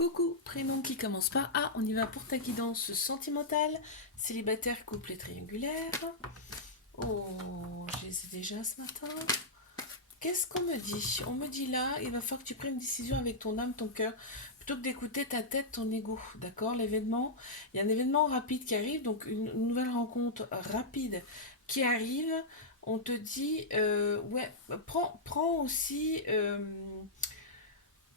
Coucou, prénom qui commence par A, on y va pour ta guidance sentimentale, célibataire, couple et triangulaire. Oh, je les ai déjà ce matin. Qu'est-ce qu'on me dit? On me dit là, il va falloir que tu prennes une décision avec ton âme, ton cœur, plutôt que d'écouter ta tête, ton ego. D'accord? L'événement, il y a un événement rapide qui arrive, donc une nouvelle rencontre rapide qui arrive. On te dit, ouais, prends aussi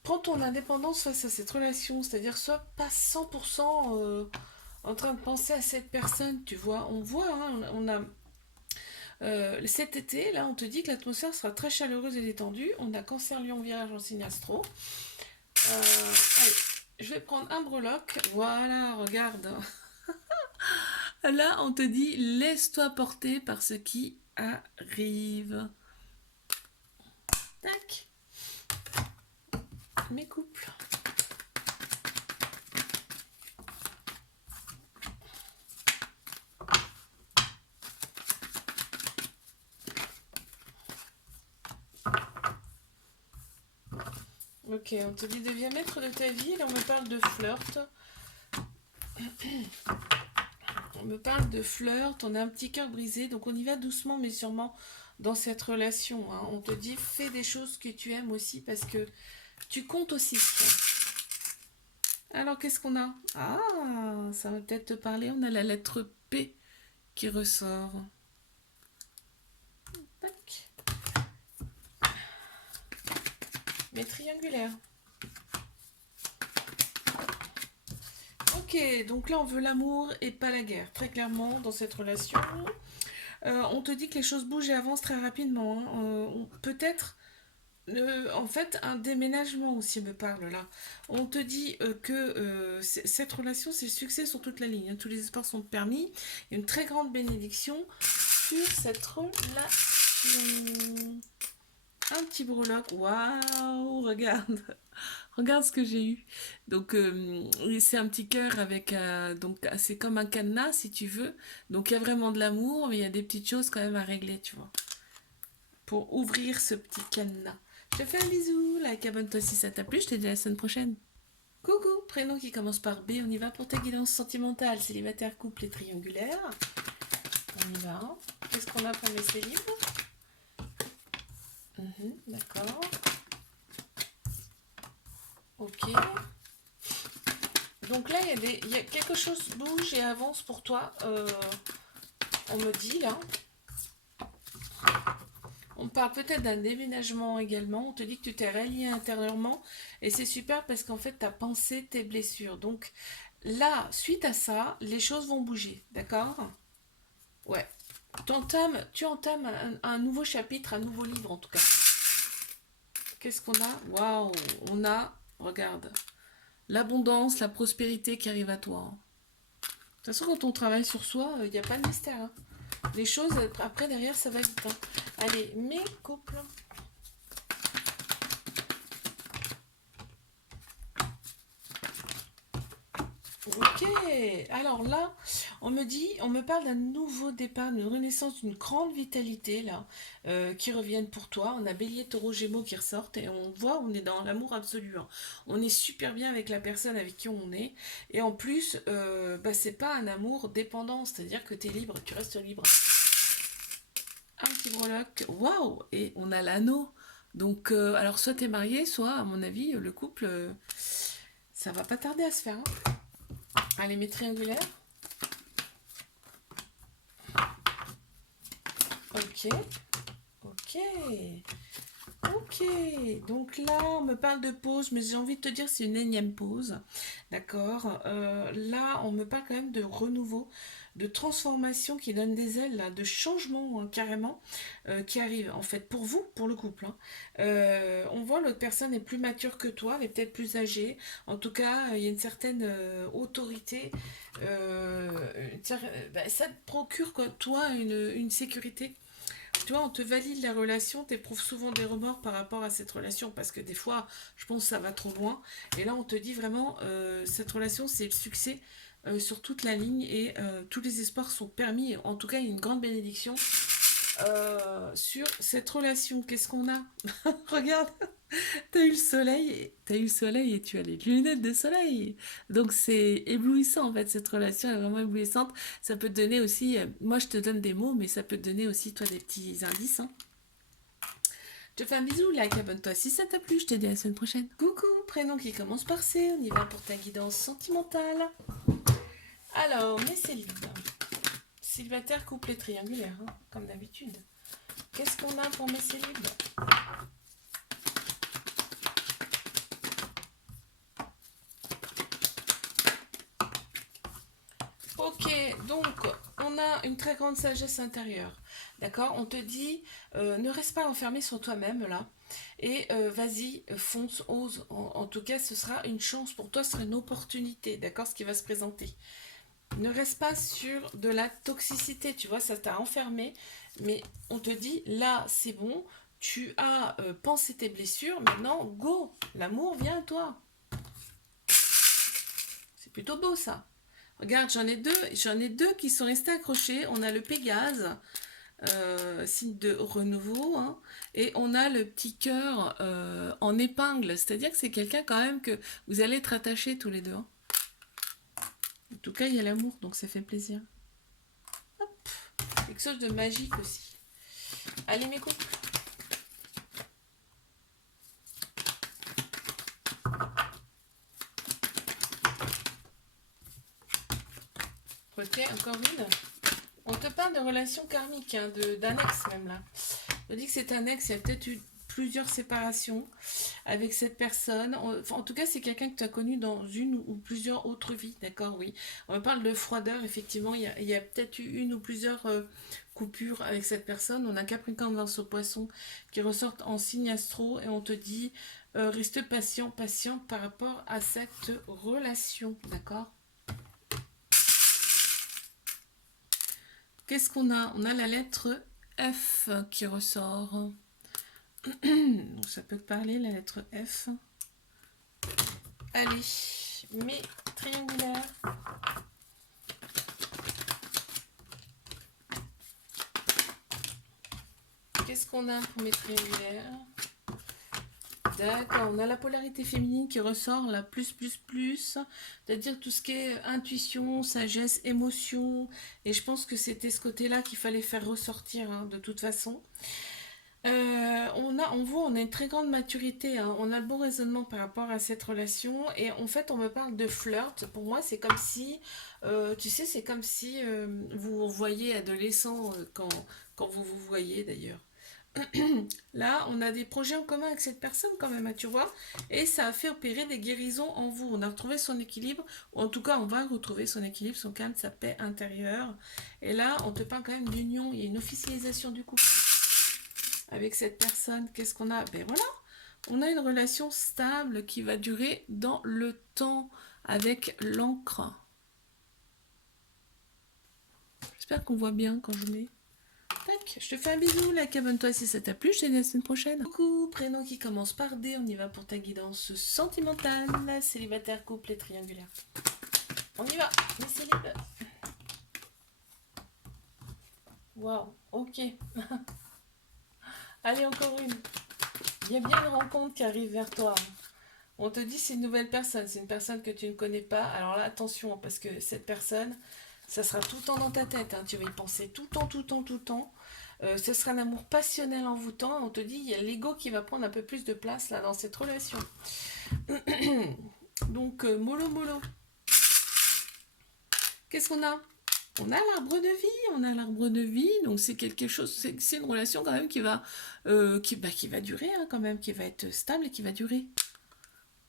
prends ton indépendance face à cette relation, c'est-à-dire sois pas 100% en train de penser à cette personne, tu vois. On voit, hein, on a cet été, là, on te dit que l'atmosphère sera très chaleureuse et détendue. On a Cancer, Lion, Vierge en signe astro. Allez, je vais prendre un breloque. Voilà, regarde. Là, on te dit laisse-toi porter par ce qui arrive. Tac. Mes couples. Ok, on te dit deviens maître de ta vie. Là, on me parle de flirt. On me parle de flirt. On a un petit cœur brisé. Donc, on y va doucement, mais sûrement dans cette relation. Hein. On te dit fais des choses que tu aimes aussi parce que tu comptes aussi. Alors, qu'est-ce qu'on a? Ah, ça va peut-être te parler. On a la lettre P qui ressort. Tac. Mais triangulaire. Ok, donc là on veut l'amour et pas la guerre, très clairement dans cette relation. On te dit que les choses bougent et avancent très rapidement. Hein. Peut-être, en fait, un déménagement aussi me parle là. On te dit que cette relation, c'est le succès sur toute la ligne. Hein. Tous les espoirs sont permis. Il y a une très grande bénédiction sur cette relation. Un petit breloque. Waouh, regarde. Regarde ce que j'ai eu. Donc, c'est un petit cœur avec. Donc, c'est comme un cadenas, si tu veux. Donc, il y a vraiment de l'amour, mais il y a des petites choses quand même à régler, tu vois. Pour ouvrir ce petit cadenas. Je te fais un bisou. Like, abonne-toi si ça t'a plu. Je te dis à la semaine prochaine. Coucou, prénom qui commence par B. On y va pour ta guidance sentimentale, célibataire, couple et triangulaire. On y va. Qu'est-ce qu'on a pour mes célibes? D'accord. Ok. Donc là, il y a quelque chose qui bouge et avance pour toi. On me dit là. On parle peut-être d'un déménagement également. On te dit que tu t'es rallié intérieurement. Et c'est super parce qu'en fait, tu as pensé tes blessures. Donc là, suite à ça, les choses vont bouger. D'accord? Ouais. Tu entames un nouveau chapitre, un nouveau livre en tout cas. Qu'est-ce qu'on a? Waouh! On a, regarde, l'abondance, la prospérité qui arrive à toi. Hein. De toute façon, quand on travaille sur soi, il n'y a pas de mystère. Hein. Les choses, après, derrière, ça va vite. Hein. Allez, mes couples. Ok, alors là, on me parle d'un nouveau départ, d'une renaissance, d'une grande vitalité là, qui reviennent pour toi. On a Bélier, Taureau, Gémeaux qui ressortent et on voit, on est dans l'amour absolu. Hein. On est super bien avec la personne avec qui on est et en plus, c'est pas un amour dépendant, c'est-à-dire que tu es libre, tu restes libre. Un petit breloque, waouh! Et on a l'anneau. Donc, alors soit t'es marié, soit à mon avis, le couple, ça va pas tarder à se faire. Hein. Allez, mes triangulaires. Ok, ok, ok. Donc là, on me parle de pause, mais j'ai envie de te dire c'est une énième pause. D'accord. Là, on me parle quand même de renouveau, de transformation qui donne des ailes, là, de changement hein, carrément qui arrive en fait pour vous, pour le couple. Hein. On voit l'autre personne est plus mature que toi, elle est peut-être plus âgée. En tout cas, il y a une certaine autorité. Ça te procure quoi, toi une sécurité. Tu vois, on te valide la relation, tu éprouves souvent des remords par rapport à cette relation parce que des fois, je pense que ça va trop loin. Et là, on te dit vraiment, cette relation, c'est le succès sur toute la ligne et tous les espoirs sont permis. En tout cas, il y a une grande bénédiction sur cette relation. Qu'est-ce qu'on a? Regarde, t'as eu le soleil, t'as eu le soleil et tu as les lunettes de soleil. Donc c'est éblouissant en fait, cette relation est vraiment éblouissante. Ça peut te donner aussi, moi je te donne des mots, mais ça peut te donner aussi toi des petits indices, hein. Je te fais un bisou, like, abonne-toi si ça t'a plu, je te dis à la semaine prochaine. Coucou, prénom qui commence par C, on y va pour ta guidance sentimentale. Alors, mes célibes. Célibataire, couple et triangulaire, hein, comme d'habitude. Qu'est-ce qu'on a pour mes célibes? Ok, donc on a une très grande sagesse intérieure. D'accord? On te dit, ne reste pas enfermé sur toi-même là. Et vas-y, fonce, ose. En tout cas, ce sera une chance pour toi, ce sera une opportunité. D'accord? Ce qui va se présenter. Ne reste pas sur de la toxicité. Tu vois, ça t'a enfermé. Mais on te dit, là, c'est bon. Tu as pensé tes blessures. Maintenant, go. L'amour vient à toi. C'est plutôt beau ça. Regarde, j'en ai deux qui sont restés accrochés. On a le Pégase, signe de renouveau, hein, et on a le petit cœur en épingle. C'est-à-dire que c'est quelqu'un quand même que vous allez être attachés tous les deux, hein. En tout cas, il y a l'amour, donc ça fait plaisir. Hop, quelque chose de magique aussi. Allez mes couples. Ok, encore une. On te parle de relations karmiques, hein, d'un ex même là. On dit que c'est un ex, il y a peut-être eu plusieurs séparations avec cette personne. Enfin, en tout cas, c'est quelqu'un que tu as connu dans une ou plusieurs autres vies, d'accord, oui. On parle de froideur, effectivement, il y a peut-être eu une ou plusieurs coupures avec cette personne. On a Capricorne, Verseau, Poisson qui ressortent en signe astro et on te dit reste patient, patient par rapport à cette relation, d'accord. Qu'est-ce qu'on a? On a la lettre F qui ressort. Donc ça peut parler, la lettre F. Allez, mes triangulaires. Qu'est-ce qu'on a pour mes triangulaires? D'accord, on a la polarité féminine qui ressort, la plus, c'est-à-dire tout ce qui est intuition, sagesse, émotion, et je pense que c'était ce côté-là qu'il fallait faire ressortir, hein, de toute façon. On voit, on a une très grande maturité, hein, on a le bon raisonnement par rapport à cette relation, et en fait, on me parle de flirt. Pour moi, c'est comme si, tu sais, c'est comme si vous vous voyez adolescent quand vous vous voyez d'ailleurs. Là, on a des projets en commun avec cette personne quand même, hein, tu vois, et ça a fait opérer des guérisons en vous. On a retrouvé son équilibre, ou en tout cas, on va retrouver son équilibre, son calme, sa paix intérieure. Et là, on te parle quand même d'union, il y a une officialisation du couple avec cette personne. Qu'est-ce qu'on a? Ben voilà, on a une relation stable qui va durer dans le temps avec l'encre. J'espère qu'on voit bien quand je mets. Tac, je te fais un bisou, like, abonne-toi si ça t'a plu, je te dis à la semaine prochaine. Coucou, prénom qui commence par D, on y va pour ta guidance sentimentale, célibataire, couple et triangulaire. On y va, les célibataires. Waouh, ok. Allez, encore une. Il y a bien une rencontre qui arrive vers toi. On te dit c'est une nouvelle personne, c'est une personne que tu ne connais pas. Alors là, attention, parce que cette personne, ça sera tout le temps dans ta tête, hein. Tu vas y penser tout le temps, tout le temps, tout le temps. Ce sera un amour passionnel, envoûtant. On te dit, il y a l'ego qui va prendre un peu plus de place là dans cette relation. Donc, mollo, mollo. Qu'est-ce qu'on a? On a l'arbre de vie, on a l'arbre de vie, donc c'est quelque chose, c'est une relation quand même qui va, qui va durer, hein, quand même, qui va être stable et qui va durer.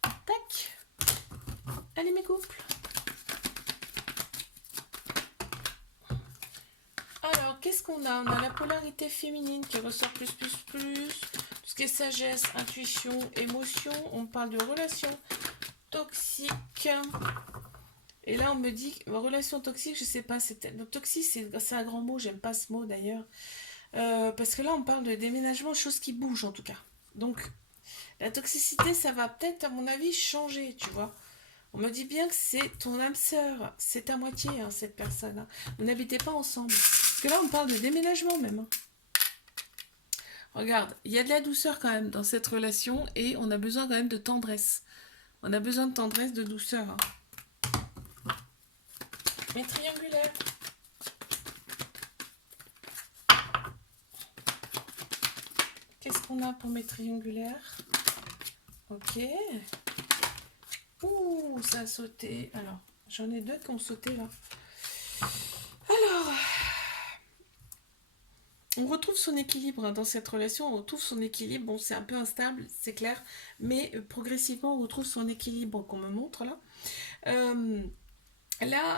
Tac. Allez mes couples. Alors, qu'est-ce qu'on a? On a la polarité féminine qui ressort plus. Tout ce qui est sagesse, intuition, émotion. On parle de relations toxiques. Et là, on me dit, relation toxique, je sais pas, toxique, c'est un grand mot, j'aime pas ce mot d'ailleurs. Parce que là, on parle de déménagement, chose qui bouge en tout cas. Donc, la toxicité, ça va peut-être, à mon avis, changer, tu vois. On me dit bien que c'est ton âme sœur, c'est ta moitié, hein, cette personne, hein. Vous n'habitez pas ensemble. Parce que là, on parle de déménagement même, hein. Regarde, il y a de la douceur quand même dans cette relation et on a besoin quand même de tendresse. On a besoin de tendresse, de douceur, hein. Mais triangulaire. Qu'est-ce qu'on a pour mes triangulaires? Ok. Ouh, ça a sauté. Alors, j'en ai deux qui ont sauté là. Alors, on retrouve son équilibre hein, dans cette relation. On retrouve son équilibre. Bon, c'est un peu instable, c'est clair. Mais progressivement, on retrouve son équilibre qu'on me montre là.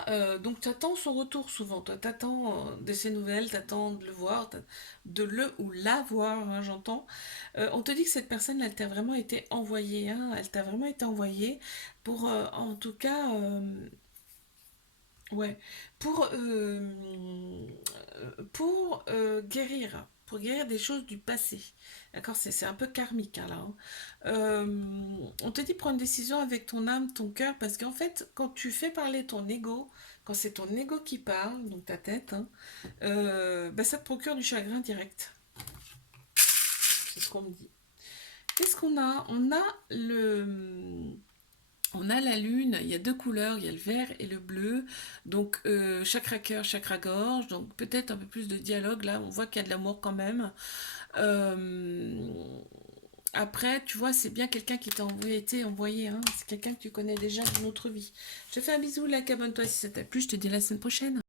Euh, donc tu attends son retour souvent. Toi, t'attends de ses nouvelles, t'attends de le voir, de le ou la voir, hein, j'entends. On te dit que cette personne, elle t'a vraiment été envoyée, hein, elle t'a vraiment été envoyée pour, en tout cas, ouais, pour, pour guérir des choses du passé. D'accord, c'est un peu karmique hein, là, hein. Euh, on te dit prends une décision avec ton âme, ton cœur, parce qu'en fait, quand tu fais parler ton ego, quand c'est ton ego qui parle, donc ta tête, hein, bah, ça te procure du chagrin direct. C'est ce qu'on me dit. Qu'est-ce qu'on a? On a la lune, il y a deux couleurs, il y a le vert et le bleu. Donc chakra cœur, chakra gorge. Donc peut-être un peu plus de dialogue là. On voit qu'il y a de l'amour quand même. Euh, Après, tu vois, c'est bien quelqu'un qui t'a été envoyé. Hein. C'est quelqu'un que tu connais déjà d'une autre vie. Je te fais un bisou, like, abonne-toi si ça t'a plu. Je te dis à la semaine prochaine.